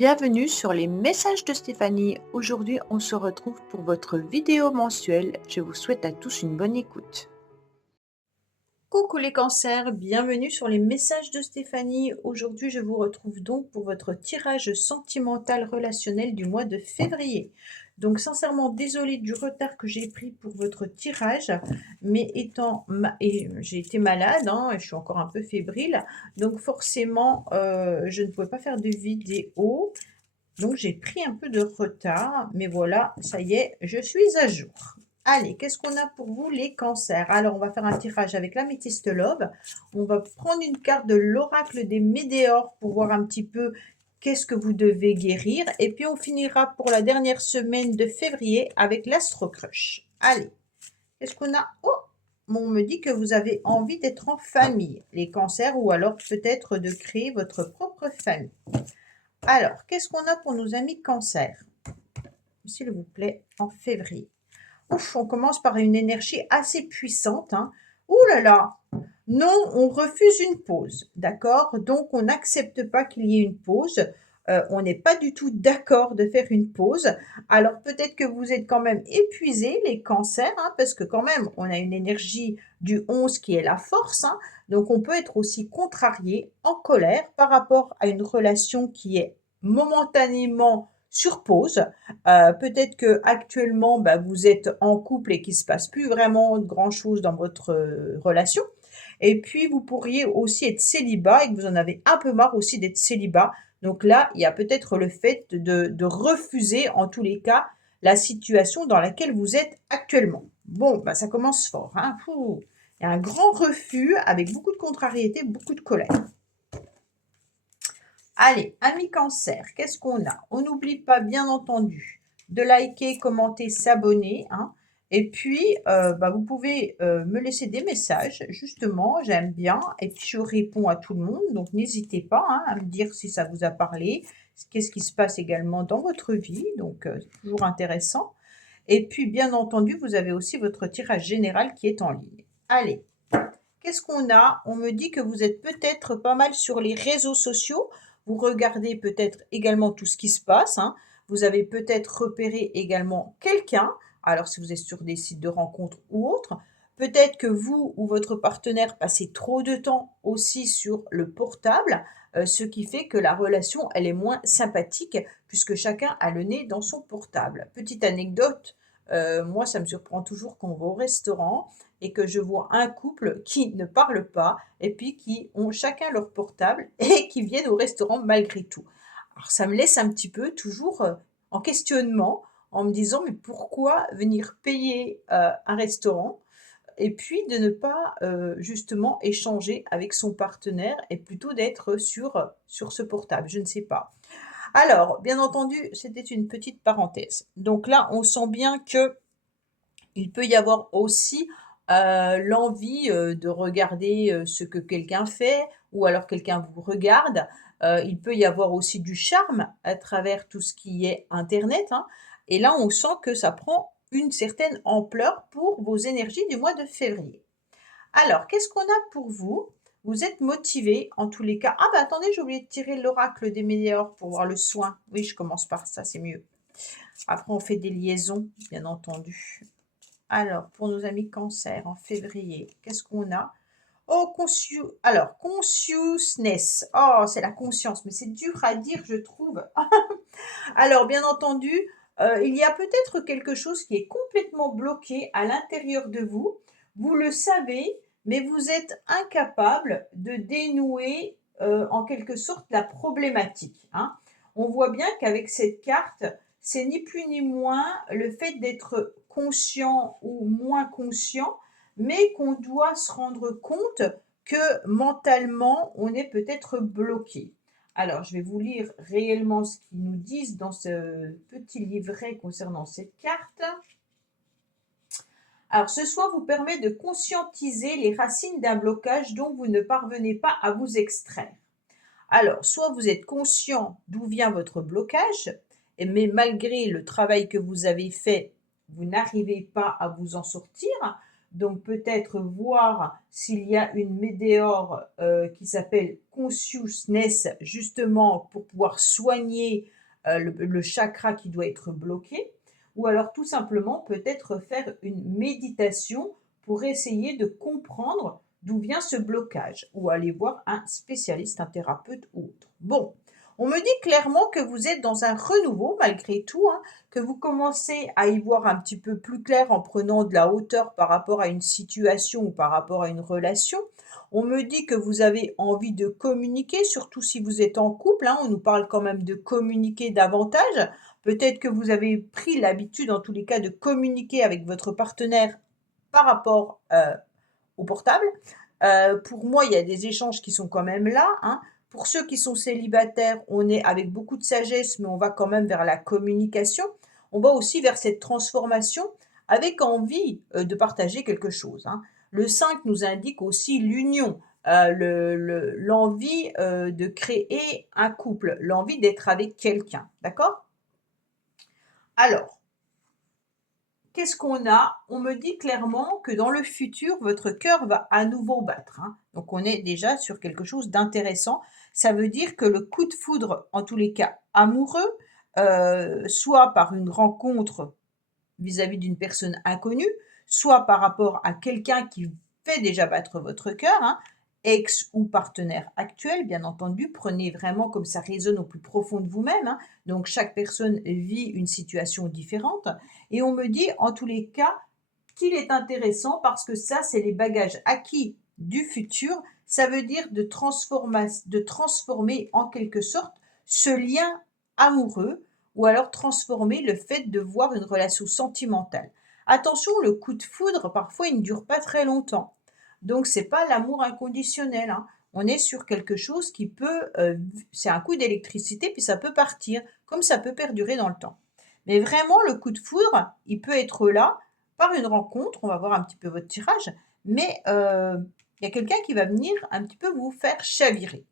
Bienvenue sur les messages de Stéphanie. Aujourd'hui, on se retrouve pour votre vidéo mensuelle. Je vous souhaite à tous une bonne écoute. Coucou les cancers, bienvenue sur les messages de Stéphanie. Aujourd'hui, je vous retrouve donc pour votre tirage sentimental relationnel du mois de février. Donc sincèrement, désolée du retard que j'ai pris pour votre tirage, mais j'ai été malade, hein, et je suis encore un peu fébrile, donc forcément, je ne pouvais pas faire de vidéo. Donc j'ai pris un peu de retard, mais voilà, ça y est, je suis à jour. Allez, qu'est-ce qu'on a pour vous les cancers? Alors, on va faire un tirage avec l'améthyste lobe. On va prendre une carte de l'oracle des météores pour voir un petit peu qu'est-ce que vous devez guérir. Et puis, on finira pour la dernière semaine de février avec l'Astro Crush. Allez, qu'est-ce qu'on a? Oh, on me dit que vous avez envie d'être en famille, les cancers, ou alors peut-être de créer votre propre famille. Alors, qu'est-ce qu'on a pour nos amis cancer? S'il vous plaît, en février. Ouf, on commence par une énergie assez puissante. Hein. Ouh là là! Non, on refuse une pause. D'accord? Donc, on n'accepte pas qu'il y ait une pause. On n'est pas du tout d'accord de faire une pause. Alors, peut-être que vous êtes quand même épuisés, les cancers, hein, parce que quand même, on a une énergie du 11 qui est la force. Hein. Donc, on peut être aussi contrarié, en colère, par rapport à une relation qui est momentanément sur pause. Peut-être que actuellement, bah, vous êtes en couple et qu'il ne se passe plus vraiment grand-chose dans votre relation. Et puis, vous pourriez aussi être célibat et que vous en avez un peu marre aussi d'être célibat. Donc là, il y a peut-être le fait de refuser, en tous les cas, la situation dans laquelle vous êtes actuellement. Bon, bah, ça commence fort. Hein. Fou. Il y a un grand refus avec beaucoup de contrariété, beaucoup de colère. Allez, amis cancer, qu'est-ce qu'on a? On n'oublie pas, bien entendu, de liker, commenter, s'abonner. Hein. Et puis, bah, vous pouvez me laisser des messages, justement, j'aime bien. Et puis, je réponds à tout le monde, donc n'hésitez pas hein, à me dire si ça vous a parlé, qu'est-ce qui se passe également dans votre vie, donc c'est toujours intéressant. Et puis, bien entendu, vous avez aussi votre tirage général qui est en ligne. Allez, qu'est-ce qu'on a? On me dit que vous êtes peut-être pas mal sur les réseaux sociaux. Vous regardez peut-être également tout ce qui se passe. Hein. Vous avez peut-être repéré également quelqu'un. Alors, si vous êtes sur des sites de rencontres ou autres, peut-être que vous ou votre partenaire passez trop de temps aussi sur le portable, ce qui fait que la relation, elle est moins sympathique puisque chacun a le nez dans son portable. Petite anecdote, moi, ça me surprend toujours qu'on va au restaurant et que je vois un couple qui ne parle pas et puis qui ont chacun leur portable et qui viennent au restaurant malgré tout. Alors ça me laisse un petit peu toujours en questionnement en me disant mais pourquoi venir payer un restaurant et puis de ne pas justement échanger avec son partenaire et plutôt d'être sur ce portable, je ne sais pas. Alors, bien entendu, c'était une petite parenthèse. Donc là, on sent bien que il peut y avoir aussi, l'envie, de regarder, ce que quelqu'un fait ou alors quelqu'un vous regarde. Il peut y avoir aussi du charme à travers tout ce qui est internet, hein, et là, on sent que ça prend une certaine ampleur pour vos énergies du mois de février. Alors, qu'est-ce qu'on a pour vous? Vous êtes motivé en tous les cas. Ah bah, attendez, j'ai oublié de tirer l'oracle des météores pour voir le soin. Oui, je commence par ça, c'est mieux. Après, on fait des liaisons, bien entendu. Alors, pour nos amis cancer, en février, qu'est-ce qu'on a? Oh, alors, consciousness. Oh, c'est la conscience, mais c'est dur à dire, je trouve. Alors, bien entendu, il y a peut-être quelque chose qui est complètement bloqué à l'intérieur de vous. Vous le savez, mais vous êtes incapable de dénouer, en quelque sorte, la problématique, hein. On voit bien qu'avec cette carte, c'est ni plus ni moins le fait d'être conscient ou moins conscient, mais qu'on doit se rendre compte que mentalement, on est peut-être bloqué. Alors, je vais vous lire réellement ce qu'ils nous disent dans ce petit livret concernant cette carte. Alors, ce soin vous permet de conscientiser les racines d'un blocage dont vous ne parvenez pas à vous extraire. Alors, soit vous êtes conscient d'où vient votre blocage, mais malgré le travail que vous avez fait, vous n'arrivez pas à vous en sortir, Donc peut-être voir s'il y a une météore qui s'appelle Consciousness, justement pour pouvoir soigner le chakra qui doit être bloqué. Ou alors tout simplement peut-être faire une méditation pour essayer de comprendre d'où vient ce blocage. Ou aller voir un spécialiste, un thérapeute ou autre. Bon, on me dit clairement que vous êtes dans un renouveau malgré tout, hein, que vous commencez à y voir un petit peu plus clair en prenant de la hauteur par rapport à une situation ou par rapport à une relation. On me dit que vous avez envie de communiquer, surtout si vous êtes en couple, hein, on nous parle quand même de communiquer davantage. Peut-être que vous avez pris l'habitude, en tous les cas, de communiquer avec votre partenaire par rapport au portable. Pour moi, il y a des échanges qui sont quand même là, hein. Pour ceux qui sont célibataires, on est avec beaucoup de sagesse, mais on va quand même vers la communication. On va aussi vers cette transformation avec envie de partager quelque chose, hein. Le 5 nous indique aussi l'union, l'envie de créer un couple, l'envie d'être avec quelqu'un, d'accord? Alors, qu'est-ce qu'on a? On me dit clairement que dans le futur, votre cœur va à nouveau battre, hein. Donc on est déjà sur quelque chose d'intéressant. Ça veut dire que le coup de foudre, en tous les cas amoureux, soit par une rencontre vis-à-vis d'une personne inconnue, soit par rapport à quelqu'un qui fait déjà battre votre cœur, hein, ex ou partenaire actuel, bien entendu. Prenez vraiment comme ça résonne au plus profond de vous-même, hein. Donc chaque personne vit une situation différente. Et on me dit en tous les cas qu'il est intéressant parce que ça, c'est les bagages acquis du futur. Ça veut dire de transformer en quelque sorte ce lien amoureux ou alors transformer le fait de voir une relation sentimentale. Attention, le coup de foudre, parfois, il ne dure pas très longtemps. Donc, c'est pas l'amour inconditionnel, hein. On est sur quelque chose qui peut, c'est un coup d'électricité, puis ça peut partir, comme ça peut perdurer dans le temps. Mais vraiment, le coup de foudre, il peut être là par une rencontre. On va voir un petit peu votre tirage, mais il y a quelqu'un qui va venir un petit peu vous faire chavirer.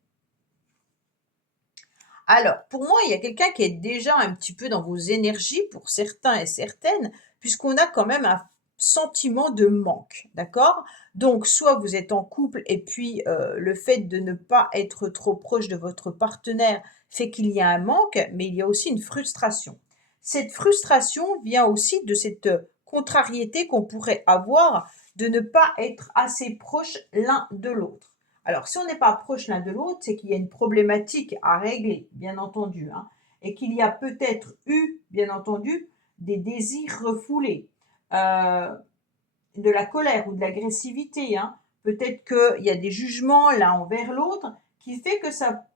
Alors, pour moi, il y a quelqu'un qui est déjà un petit peu dans vos énergies, pour certains et certaines, puisqu'on a quand même un sentiment de manque, d'accord? Donc, soit vous êtes en couple et puis le fait de ne pas être trop proche de votre partenaire fait qu'il y a un manque, mais il y a aussi une frustration. Cette frustration vient aussi de cette contrariété qu'on pourrait avoir de ne pas être assez proche l'un de l'autre. Alors, si on n'est pas proche l'un de l'autre, c'est qu'il y a une problématique à régler, bien entendu, hein, et qu'il y a peut-être eu, bien entendu, des désirs refoulés, de la colère ou de l'agressivité, hein. Peut-être qu'il y a des jugements l'un envers l'autre qui fait que ça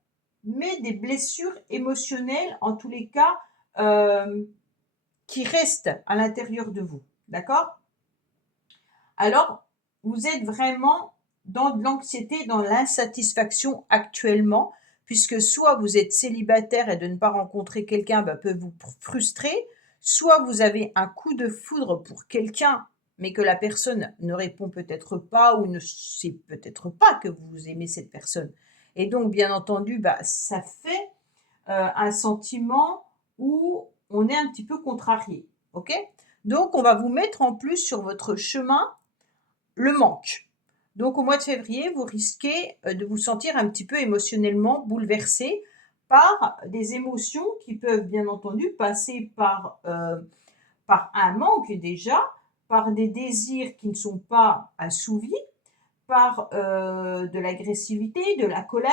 met des blessures émotionnelles, en tous les cas, qui restent à l'intérieur de vous. D'accord? Alors, vous êtes vraiment dans de l'anxiété, dans l'insatisfaction actuellement, puisque soit vous êtes célibataire et de ne pas rencontrer quelqu'un peut vous frustrer, soit vous avez un coup de foudre pour quelqu'un, mais que la personne ne répond peut-être pas ou ne sait peut-être pas que vous aimez cette personne. Et donc, bien entendu, ça fait un sentiment où on est un petit peu contrarié. Ok? Donc, on va vous mettre en plus sur votre chemin le manque. Donc au mois de février, vous risquez de vous sentir un petit peu émotionnellement bouleversé par des émotions qui peuvent bien entendu passer par un manque déjà, par des désirs qui ne sont pas assouvis, par de l'agressivité, de la colère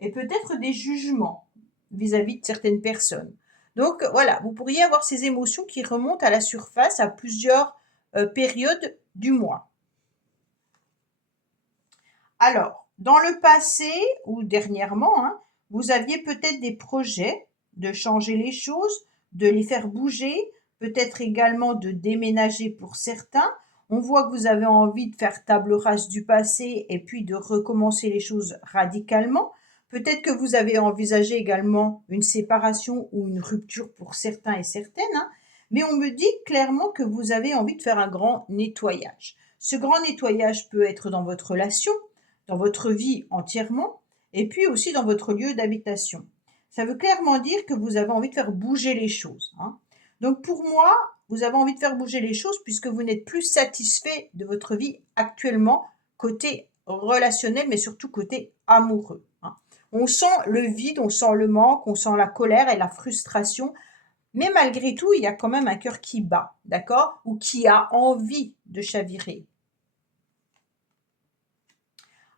et peut-être des jugements vis-à-vis de certaines personnes. Donc voilà, vous pourriez avoir ces émotions qui remontent à la surface à plusieurs périodes du mois. Alors, dans le passé ou dernièrement, hein, vous aviez peut-être des projets de changer les choses, de les faire bouger, peut-être également de déménager pour certains. On voit que vous avez envie de faire table rase du passé et puis de recommencer les choses radicalement. Peut-être que vous avez envisagé également une séparation ou une rupture pour certains et certaines, hein, mais on me dit clairement que vous avez envie de faire un grand nettoyage. Ce grand nettoyage peut être dans votre relation, dans votre vie entièrement, et puis aussi dans votre lieu d'habitation. Ça veut clairement dire que vous avez envie de faire bouger les choses, hein. Donc pour moi, vous avez envie de faire bouger les choses puisque vous n'êtes plus satisfait de votre vie actuellement, côté relationnel, mais surtout côté amoureux, hein. On sent le vide, on sent le manque, on sent la colère et la frustration, mais malgré tout, il y a quand même un cœur qui bat, d'accord? Ou qui a envie de chavirer.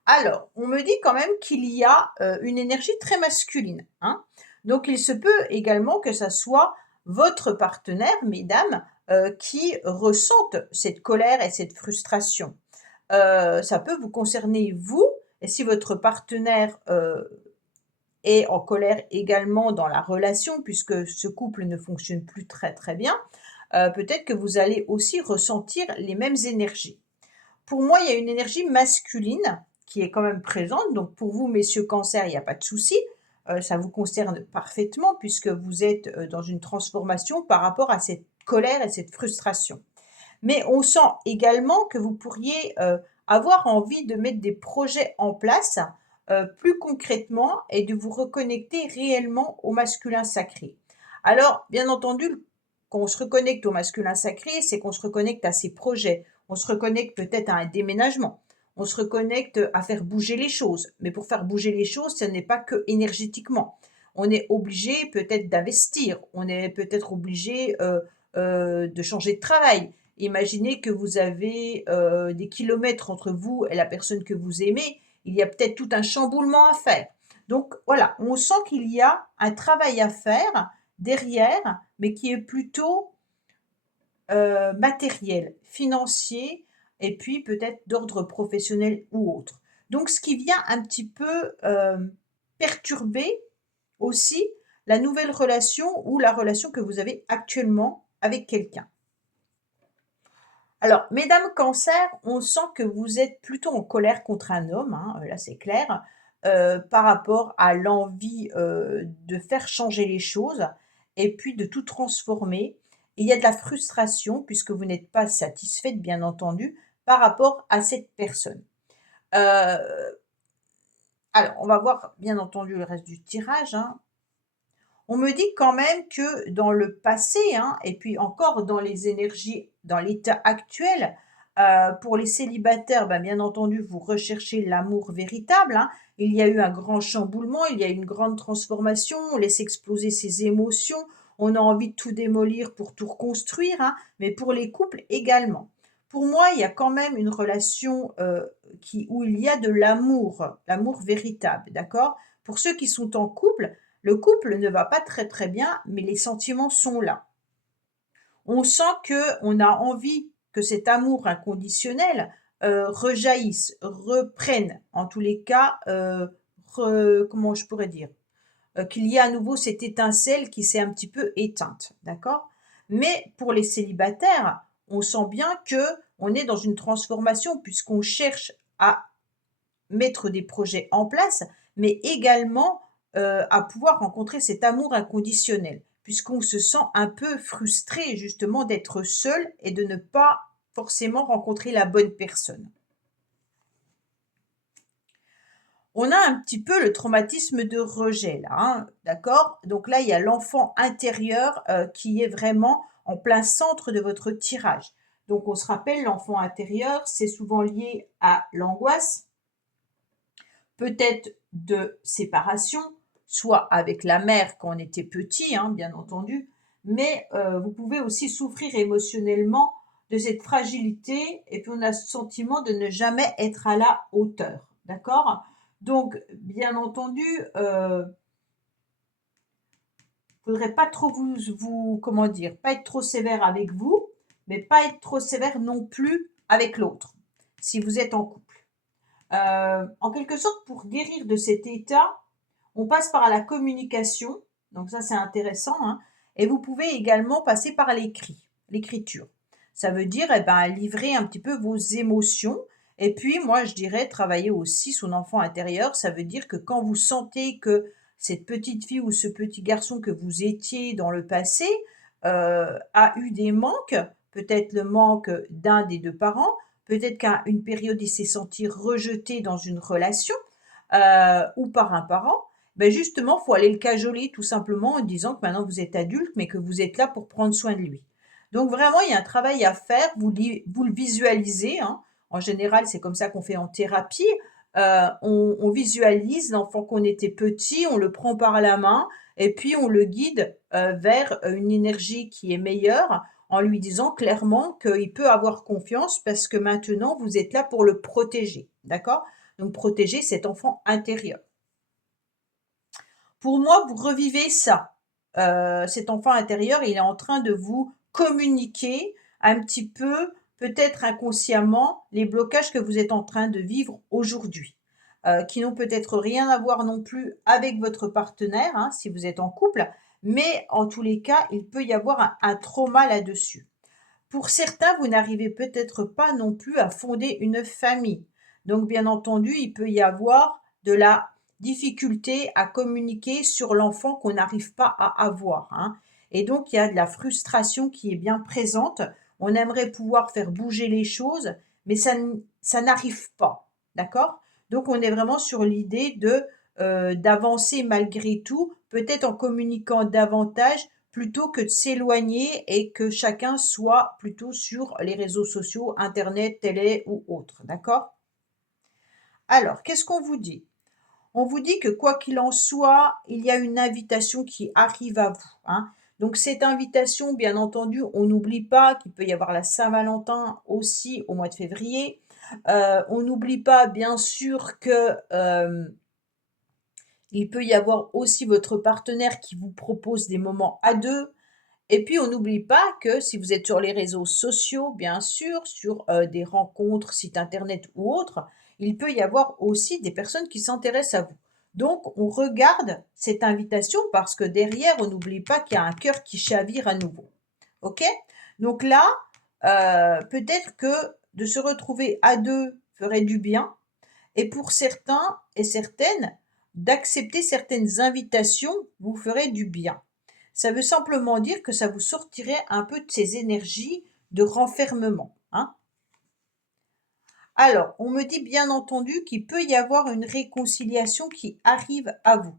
Alors, on me dit quand même qu'il y a, une énergie très masculine, hein. Donc il se peut également que ça soit votre partenaire, mesdames, qui ressente cette colère et cette frustration. Ça peut vous concerner vous et si votre partenaire, est en colère également dans la relation puisque ce couple ne fonctionne plus très, très bien, peut-être que vous allez aussi ressentir les mêmes énergies. Pour moi, il y a une énergie masculine qui est quand même présente. Donc pour vous, messieurs Cancer, il n'y a pas de souci. Ça vous concerne parfaitement puisque vous êtes, dans une transformation par rapport à cette colère et cette frustration. Mais on sent également que vous pourriez, avoir envie de mettre des projets en place, plus concrètement et de vous reconnecter réellement au masculin sacré. Alors, bien entendu, quand on se reconnecte au masculin sacré, c'est qu'on se reconnecte à ses projets. On se reconnecte peut-être à un déménagement. On se reconnecte à faire bouger les choses. Mais pour faire bouger les choses, ce n'est pas que énergétiquement. On est obligé peut-être d'investir. On est peut-être obligé, de changer de travail. Imaginez que vous avez, des kilomètres entre vous et la personne que vous aimez, il y a peut-être tout un chamboulement à faire. Donc voilà, on sent qu'il y a un travail à faire derrière, mais qui est plutôt, matériel, financier et puis peut-être d'ordre professionnel ou autre. Donc ce qui vient un petit peu, perturber aussi la nouvelle relation ou la relation que vous avez actuellement avec quelqu'un. Alors, mesdames Cancer, on sent que vous êtes plutôt en colère contre un homme, hein, là c'est clair, par rapport à l'envie, de faire changer les choses et puis de tout transformer. Il y a de la frustration puisque vous n'êtes pas satisfaite, bien entendu, par rapport à cette personne. Heu, alors on va voir bien entendu le reste du tirage, hein. On me dit quand même que dans le passé, hein, et puis encore dans les énergies, dans l'état actuel, pour les célibataires, bah, bien entendu, vous recherchez l'amour véritable, hein. Il y a eu un grand chamboulement, il y a eu une grande transformation, on laisse exploser ses émotions, on a envie de tout démolir pour tout reconstruire, hein, mais pour les couples également. Pour moi, il y a quand même une relation, où il y a de l'amour, l'amour véritable, d'accord? Pour ceux qui sont en couple, le couple ne va pas très, très bien, mais les sentiments sont là. On sent qu'on a envie que cet amour inconditionnel, rejaillisse, reprenne, en tous les cas, comment je pourrais dire? Qu'il y ait à nouveau cette étincelle qui s'est un petit peu éteinte, d'accord? Mais pour les célibataires, on sent bien que on est dans une transformation puisqu'on cherche à mettre des projets en place, mais également, à pouvoir rencontrer cet amour inconditionnel. Puisqu'on se sent un peu frustré justement d'être seul et de ne pas forcément rencontrer la bonne personne. On a un petit peu le traumatisme de rejet là, hein, d'accord? Donc là, il y a l'enfant intérieur, qui est vraiment en plein centre de votre tirage. Donc on se rappelle, l'enfant intérieur, c'est souvent lié à l'angoisse, peut-être de séparation, soit avec la mère quand on était petit, hein, bien entendu, mais vous pouvez aussi souffrir émotionnellement de cette fragilité et puis on a ce sentiment de ne jamais être à la hauteur, d'accord? Donc bien entendu, faudrait pas trop vous comment dire? Pas être trop sévère avec vous, mais pas être trop sévère non plus avec l'autre, si vous êtes en couple. En quelque sorte, pour guérir de cet état, on passe par la communication, donc ça c'est intéressant, hein, et vous pouvez également passer par l'écrit, l'écriture. Ça veut dire, eh ben, livrer un petit peu vos émotions et puis moi je dirais travailler aussi son enfant intérieur. Ça veut dire que quand vous sentez que cette petite fille ou ce petit garçon que vous étiez dans le passé, a eu des manques, peut-être le manque d'un des 2 parents, peut-être qu'à une période il s'est senti rejeté dans une relation, ou par un parent. Ben justement, faut aller le cajoler tout simplement en disant que maintenant vous êtes adulte, mais que vous êtes là pour prendre soin de lui. Donc vraiment, il y a un travail à faire, vous le visualisez, hein. En général, c'est comme ça qu'on fait en thérapie. On visualise l'enfant qu'on était petit, on le prend par la main et puis on le guide, vers, une énergie qui est meilleure, en lui disant clairement qu'il peut avoir confiance parce que maintenant vous êtes là pour le protéger, d'accord? Donc protéger cet enfant intérieur. Pour moi, vous revivez ça. Cet enfant intérieur, il est en train de vous communiquer un petit peu, peut-être inconsciemment, les blocages que vous êtes en train de vivre aujourd'hui, qui n'ont peut-être rien à voir non plus avec votre partenaire, hein, si vous êtes en couple, mais en tous les cas, il peut y avoir un trauma là-dessus. Pour certains, vous n'arrivez peut-être pas non plus à fonder une famille. Donc, bien entendu, il peut y avoir de la difficulté à communiquer sur l'enfant qu'on n'arrive pas à avoir, hein. Et donc, il y a de la frustration qui est bien présente. On aimerait pouvoir faire bouger les choses, mais ça n'arrive pas. D'accord? Donc, on est vraiment sur l'idée d'avancer malgré tout, peut-être en communiquant davantage plutôt que de s'éloigner et que chacun soit plutôt sur les réseaux sociaux, internet, télé ou autre, d'accord? Alors, qu'est-ce qu'on vous dit? On vous dit que quoi qu'il en soit, il y a une invitation qui arrive à vous, hein. Donc cette invitation, bien entendu, on n'oublie pas qu'il peut y avoir la Saint-Valentin aussi au mois de février. On n'oublie pas bien sûr que, il peut y avoir aussi votre partenaire qui vous propose des moments à 2. Et puis, on n'oublie pas que si vous êtes sur les réseaux sociaux, bien sûr, sur, des rencontres, sites internet ou autres, il peut y avoir aussi des personnes qui s'intéressent à vous. Donc, on regarde cette invitation parce que derrière, on n'oublie pas qu'il y a un cœur qui chavire à nouveau. OK? Donc là, peut-être que de se retrouver à 2 ferait du bien et pour certains et certaines, d'accepter certaines invitations vous ferait du bien. Ça veut simplement dire que ça vous sortirait un peu de ces énergies de renfermement, hein. Alors, on me dit bien entendu qu'il peut y avoir une réconciliation qui arrive à vous.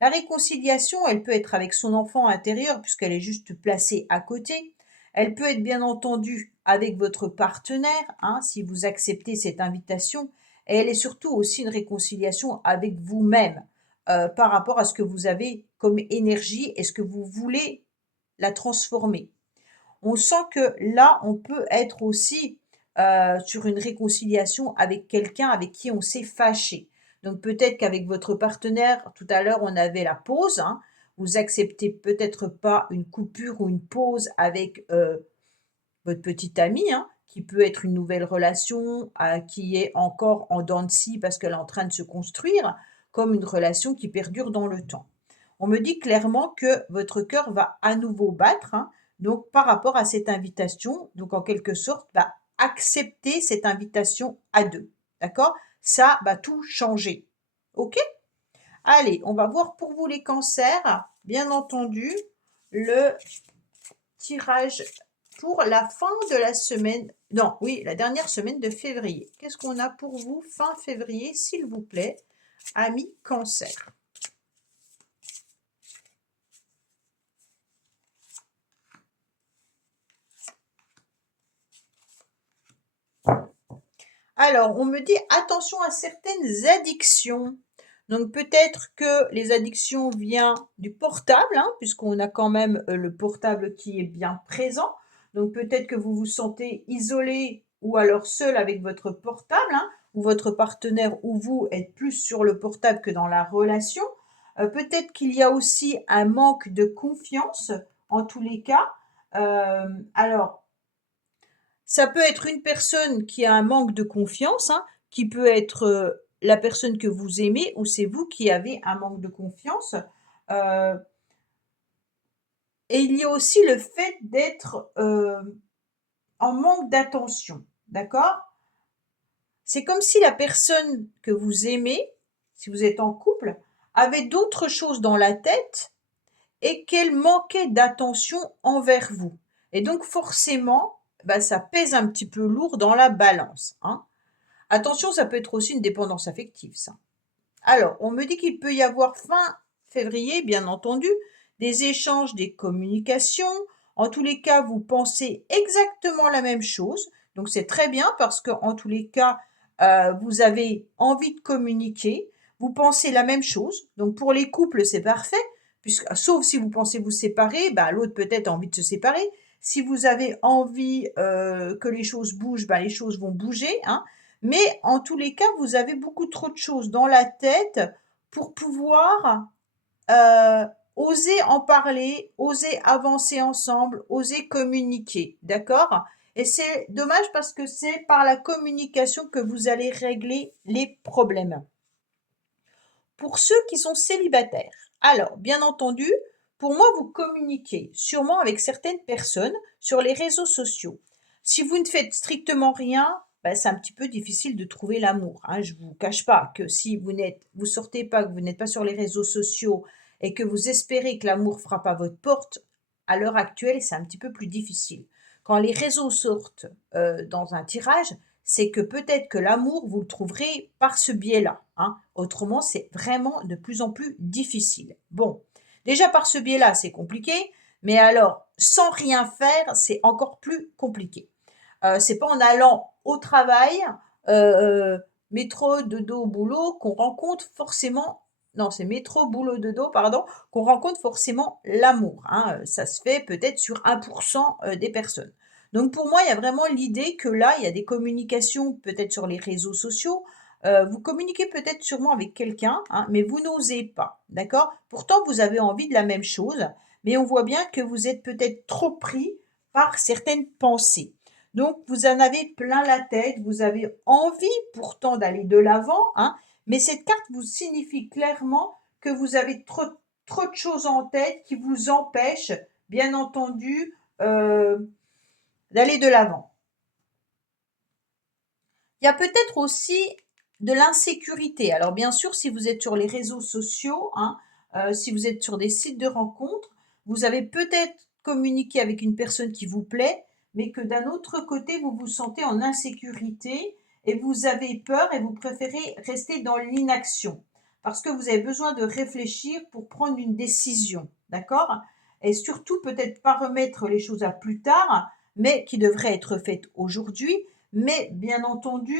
La réconciliation, elle peut être avec son enfant intérieur puisqu'elle est juste placée à côté. Elle peut être bien entendu avec votre partenaire, hein, si vous acceptez cette invitation. Et elle est surtout aussi une réconciliation avec vous-même, par rapport à ce que vous avez comme énergie et ce que vous voulez la transformer. On sent que là, on peut être aussi, sur une réconciliation avec quelqu'un avec qui on s'est fâché. Donc peut-être qu'avec votre partenaire, tout à l'heure, on avait la pause, hein. Vous acceptez peut-être pas une coupure ou une pause avec, votre petite amie, hein, qui peut être une nouvelle relation, qui est encore en dents de scie parce qu'elle est en train de se construire, comme une relation qui perdure dans le temps. On me dit clairement que votre cœur va à nouveau battre, hein, donc par rapport à cette invitation, donc en quelque sorte, bah, accepter cette invitation à 2, d'accord? Ça va tout changer. OK? Allez, on va voir pour vous les cancers, bien entendu, le tirage pour la fin de la semaine, non, oui, la dernière semaine de février. Qu'est-ce qu'on a pour vous fin février, s'il vous plaît, amis cancer? Alors, on me dit attention à certaines addictions. Donc peut-être que les addictions viennent du portable, hein, puisqu'on a quand même le portable qui est bien présent. Donc peut-être que vous vous sentez isolé ou alors seul avec votre portable, hein, ou votre partenaire ou vous êtes plus sur le portable que dans la relation. Peut-être qu'il y a aussi un manque de confiance en tous les cas. Alors, ça peut être une personne qui a un manque de confiance, hein, qui peut être, la personne que vous aimez ou c'est vous qui avez un manque de confiance, heu et il y a aussi le fait d'être, en manque d'attention, d'accord? C'est comme si la personne que vous aimez, si vous êtes en couple, avait d'autres choses dans la tête et qu'elle manquait d'attention envers vous et donc forcément, bah, ça pèse un petit peu lourd dans la balance, hein. Attention, ça peut être aussi une dépendance affective, ça. Alors, on me dit qu'il peut y avoir fin février, bien entendu, des échanges, des communications En tous les cas, vous pensez exactement la même chose. Donc, c'est très bien parce que en tous les cas, vous avez envie de communiquer. Vous pensez la même chose. Donc, pour les couples, c'est parfait. Puisque, sauf si vous pensez vous séparer, bah, l'autre peut-être a envie de se séparer. Si vous avez envie que les choses bougent, bah, les choses vont bouger, hein. Mais en tous les cas, vous avez beaucoup trop de choses dans la tête pour pouvoir oser en parler, oser avancer ensemble, oser communiquer, d'accord? Et c'est dommage parce que c'est par la communication que vous allez régler les problèmes. Pour ceux qui sont célibataires, alors, bien entendu, pour moi, vous communiquez sûrement avec certaines personnes sur les réseaux sociaux. Si vous ne faites strictement rien, bah, c'est un petit peu difficile de trouver l'amour, hein. Je ne vous cache pas que si vous sortez pas, que vous n'êtes pas sur les réseaux sociaux et que vous espérez que l'amour frappe à votre porte, à l'heure actuelle, c'est un petit peu plus difficile. Quand les réseaux sortent dans un tirage, c'est que peut-être que l'amour, vous le trouverez par ce biais-là, hein. Autrement, c'est vraiment de plus en plus difficile. Bon, déjà par ce biais-là, c'est compliqué, mais alors, sans rien faire, c'est encore plus compliqué. C'est pas en allant au travail, métro, dodo, boulot, qu'on rencontre forcément non, c'est métro, boulot, dodo, pardon, qu'on rencontre forcément l'amour, hein, ça se fait peut-être sur 1 des personnes. Donc pour moi, il y a vraiment l'idée que là, il y a des communications peut-être sur les réseaux sociaux, vous communiquez peut-être sûrement avec quelqu'un, hein, mais vous n'osez pas, d'accord? Pourtant, vous avez envie de la même chose, mais on voit bien que vous êtes peut-être trop pris par certaines pensées. Donc vous en avez plein la tête, vous avez envie pourtant d'aller de l'avant, hein, mais cette carte vous signifie clairement que vous avez trop de choses en tête qui vous empêchent, bien entendu, d'aller de l'avant. Il y a peut-être aussi de l'insécurité. Alors bien sûr, si vous êtes sur les réseaux sociaux, hein, si vous êtes sur des sites de rencontres, vous avez peut-être communiqué avec une personne qui vous plaît, mais que d'un autre côté, vous vous sentez en insécurité et vous avez peur et vous préférez rester dans l'inaction parce que vous avez besoin de réfléchir pour prendre une décision, d'accord? Et surtout, peut-être pas remettre les choses à plus tard, mais qui devraient être faites aujourd'hui, mais bien entendu,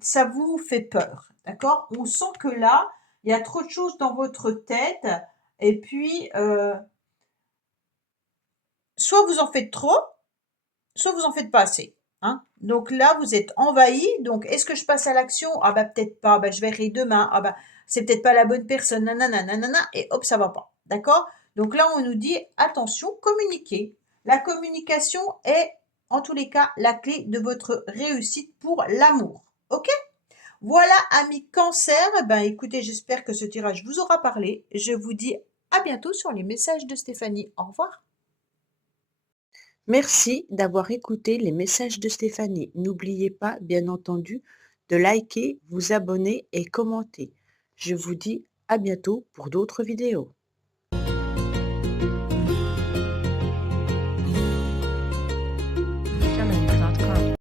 ça vous fait peur, d'accord? On sent que là, il y a trop de choses dans votre tête et puis, soit vous en faites trop, soit vous en faites pas assez, hein? Donc là, vous êtes envahi, donc est-ce que je passe à l'action? Ah bah, peut-être pas, bah, je verrai demain. Ah bah, c'est peut-être pas la bonne personne, nanana, nanana et hop, ça va pas, d'accord? Donc là, on nous dit: «Attention, communiquez». La communication est, en tous les cas, la clé de votre réussite pour l'amour, OK? Voilà, amis Cancer, eh ben, écoutez, j'espère que ce tirage vous aura parlé. Je vous dis à bientôt sur les messages de Stéphanie. Au revoir. Merci d'avoir écouté les messages de Stéphanie. N'oubliez pas, bien entendu, de liker, vous abonner et commenter. Je vous dis à bientôt pour d'autres vidéos.